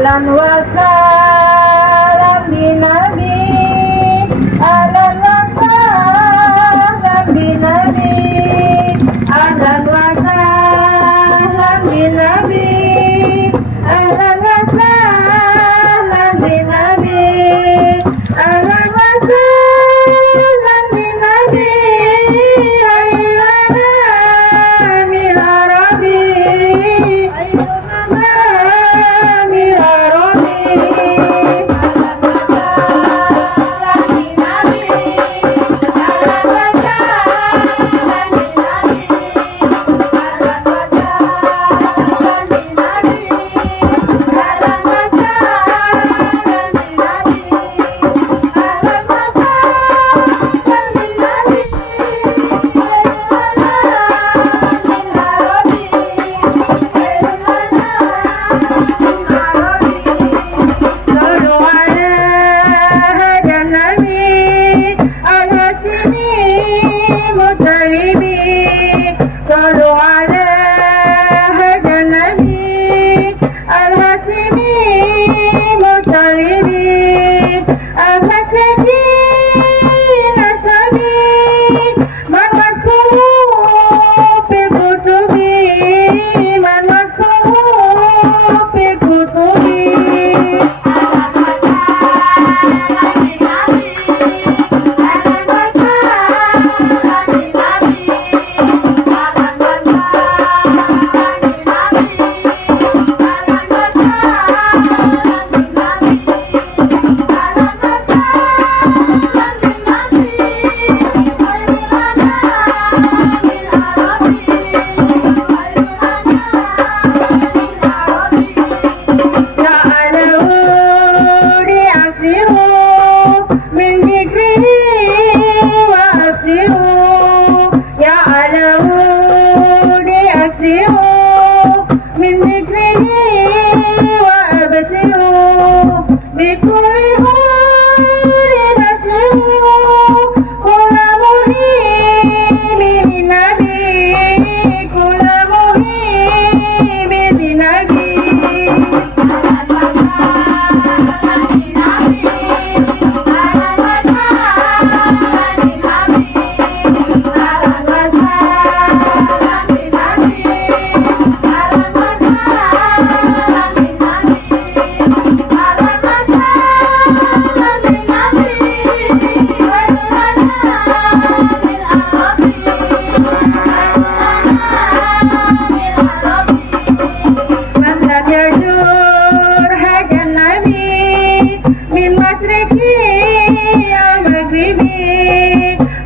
ahlan wa sahlan binabi, ahlan wa sahlan binabi, ahlan wa sahlan binabi, ahlan wa sahlan binabi, ahlan wa sahlan binabi, ailana min arabi, ailana min arabi. صلوا على هدى النبي الهاشمي مطلبي أفتكي نسبي من وصفه في الكتب من وصفه في الكتب من ذكره وأبصروا بكل خير نسروا كل مهيب للنبي كل مهيب للنبي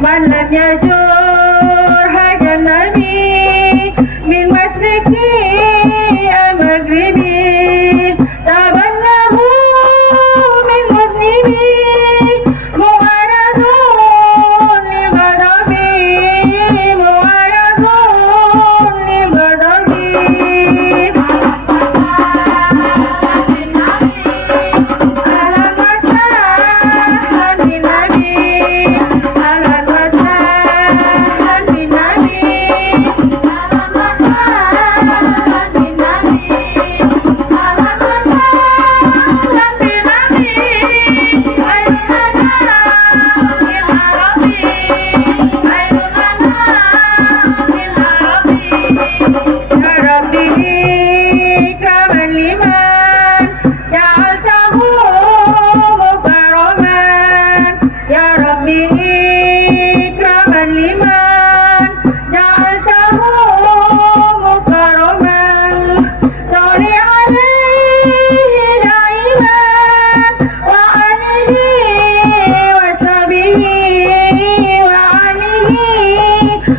من لم يجر هدى النبي من مشرقي يا مغربي تابا له من مذنبي معرض لغضبي معرض لغضبي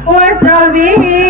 وصحبه